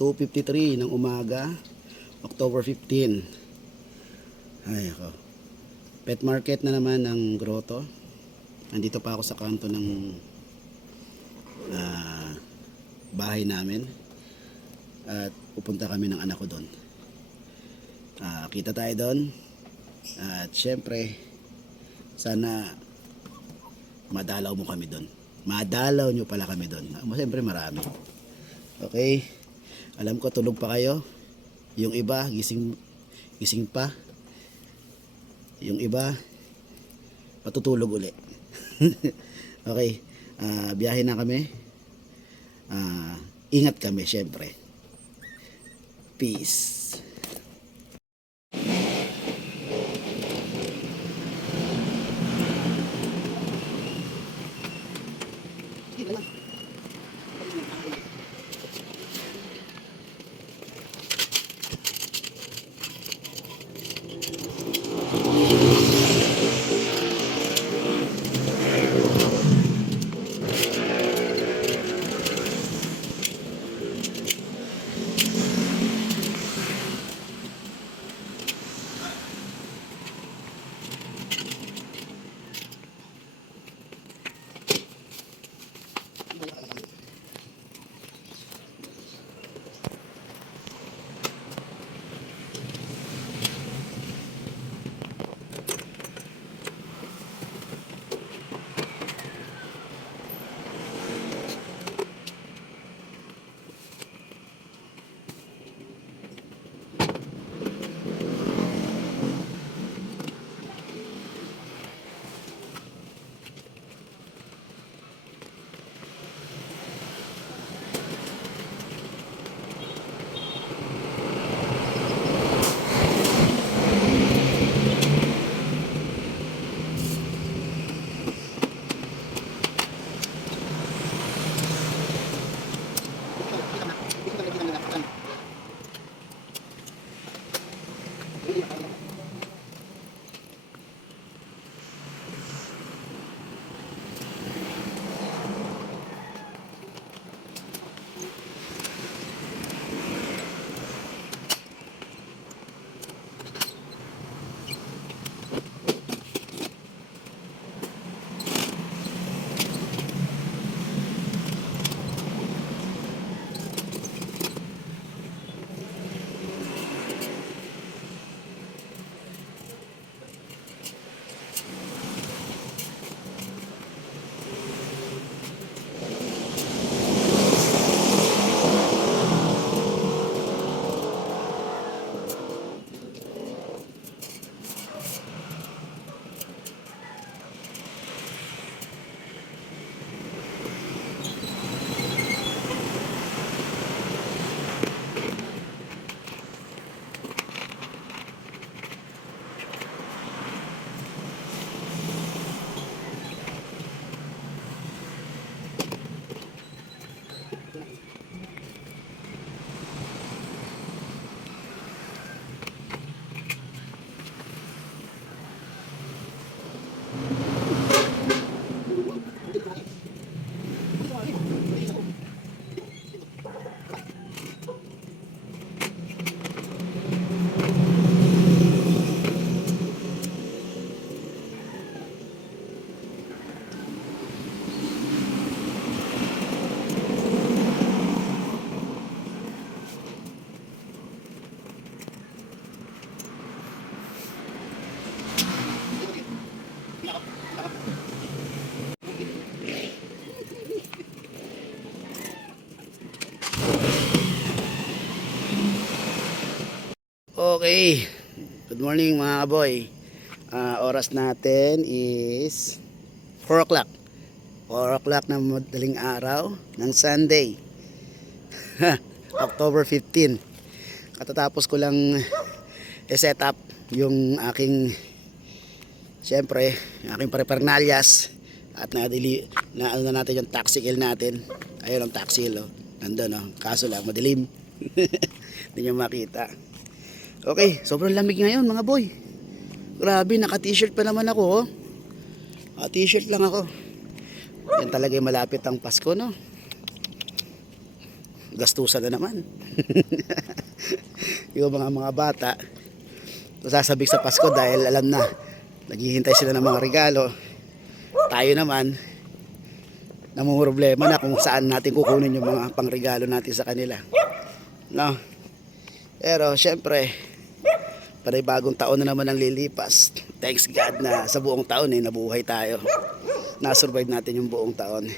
2:53 ng umaga, October 15. Ay ako. Pet market na naman ng Grotto. Nandito pa ako sa kanto ng bahay namin. At pupunta kami ng anak ko doon. Kita tayo doon. At syempre, sana madalaw mo kami doon. Madalaw nyo pala kami doon. Siyempre marami. Okay? Alam ko tulog pa kayo. Yung iba gising pa. Yung iba patutulog uli. Okay. Biyahe na kami. Ingat kami syempre. Peace. Okay. Good morning mga kaboy. Oras natin is 4 o'clock. 4 o'clock na madaling araw ng Sunday. October 15. Katatapos ko lang i-set up yung aking syempre, aking paraphernalyas at na ano natin yung taxiel natin. Ayun ang taxiel, oh. Nandun, oh. Kaso lang madilim. Hindi nyo makita. Okay, sobrang lamig ngayon mga boy. Grabe, naka-t-shirt pa naman ako, oh. T-shirt lang ako. Yan talaga yung malapit ang Pasko, no? gastusan na naman. Yung mga bata, sasabik sa Pasko dahil alam na, naghihintay sila ng mga regalo. Tayo naman, namumroblema na kung saan natin kukunin yung mga pangregalo natin sa kanila. No? Pero syempre, bagong taon na naman ang lilipas. Thanks God na sa buong taon nabuhay tayo. Na-survive natin yung buong taon.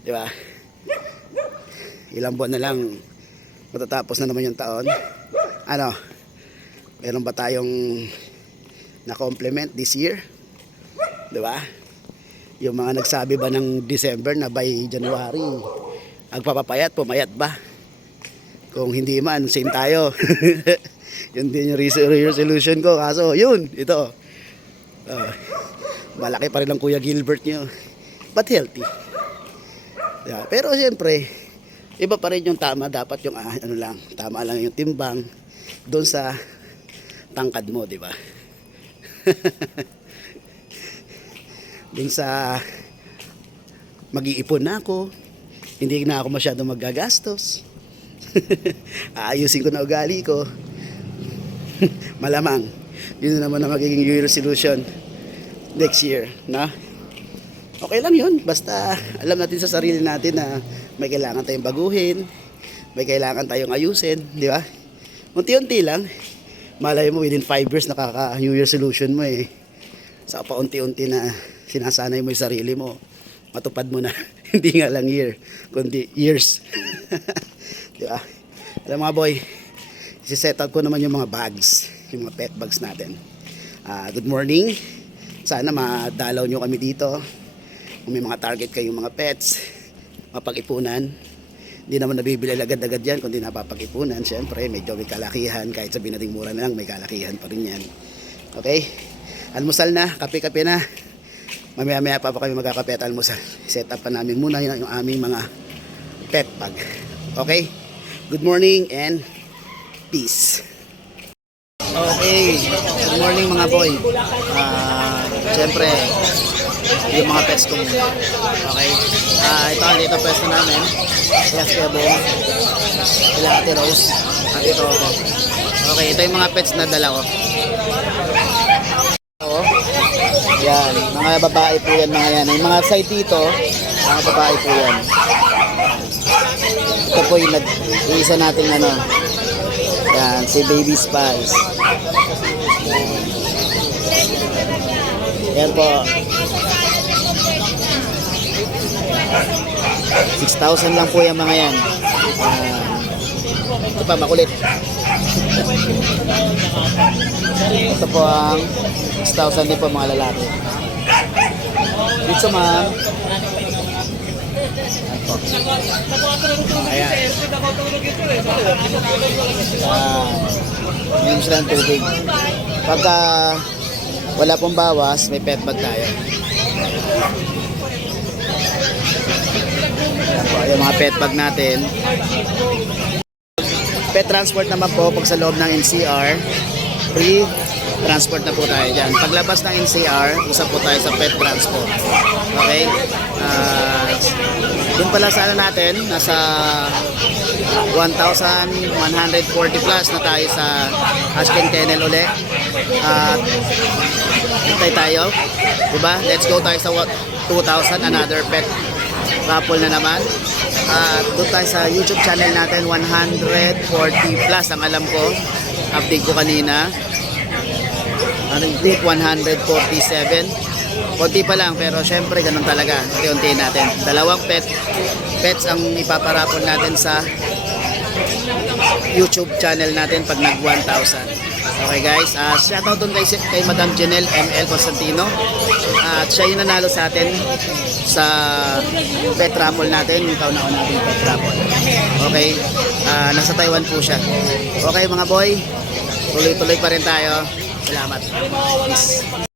Di ba? Ilang buwan na lang matatapos na naman yung taon. Ano? Meron ba tayong na-compliment this year? Di ba? Yung mga nagsabi ba ng December na by January agpapapayat, pumayat ba? Kung hindi man, same tayo. Yun din yung resolution ko. Kaso yun, ito. Malaki pa rin ang Kuya Gilbert nyo. But healthy. Yeah, pero siyempre, iba pa rin yung tama. Dapat yung ano lang, tama lang yung timbang doon sa tangkad mo, di ba? Doon sa mag-iipon na ako, hindi na ako masyadong magagastos. Aayusin ko na ugali ko. Malamang yun na naman ang magiging New Year resolution next year, na okay lang yun, basta alam natin sa sarili natin na may kailangan tayong baguhin, may kailangan tayong ayusin, di ba? Unti-unti lang, malay mo within 5 years nakaka New Year resolution mo sa paunti-unti na sinasanay mo yung sarili mo, matupad mo na. Hindi nga lang year, kundi years. Di ba? Alam mga boy, set up ko naman yung mga bags, yung mga pet bags natin. Good morning. Sana madalaw nyo kami dito. Kung may mga target kayong mga pets, mapag-ipunan. Hindi naman nabibili agad-agad yan, kundi napapag-ipunan. Siyempre, medyo may kalakihan. Kahit sabihin natin mura na lang, may kalakihan pa rin yan. Okay? Almusal na, kape-kape na. Mamaya-maya pa kami magkakape at almusal. Set up pa namin muna yung aming mga pet bag. Okay? Good morning and peace. Okay, good morning mga boy. Siyempre, yung mga pets ko muna. Okay, dito pwesto namin. Yes, Kuya Bong. Sila Ate Rose. At ito ako. Okay, ito yung mga pets na dala ko. Yan, mga babae po yan, mga yan. Yung mga side dito, mga babae po yan. Ito po yung isa nating ano. Yan, si Baby Spice. Yan po. 6,000 lang po yung mga yan. Ito pa, makulit. Ito po ang 6,000 din po mga lalaki. Dito ma'am. Ayan. Yung sila ng tubig. Pagka wala pong bawas, may pet bag tayo. Ayan po, yung mga pet bag natin. Pet transport naman po pag sa loob ng NCR, free transport na po tayo dyan. Paglabas ng NCR, usap po tayo sa pet transport. Okay? Doon pala sa ano natin, nasa 1,140 plus na tayo sa Ashken Kennel uli. Hintay tayo. Diba? Let's go tayo sa 2,000, another pet raffle na naman. Doon tayo sa YouTube channel natin, 140 plus ang alam ko. Update ko kanina. I think 147. Konti pa lang, pero syempre ganun talaga. Unti-unti natin. Dalawang pets ang ipaparapon natin sa YouTube channel natin pag nag 1,000. Okay guys, shoutout doon kay Madam Janelle ML Constantino. At siya yung nanalo sa atin sa pet raffle natin, yung kauna-una natin pet raffle. Okay, nasa Taiwan po siya. Okay mga boy, tuloy-tuloy pa rin tayo. Salamat. Peace.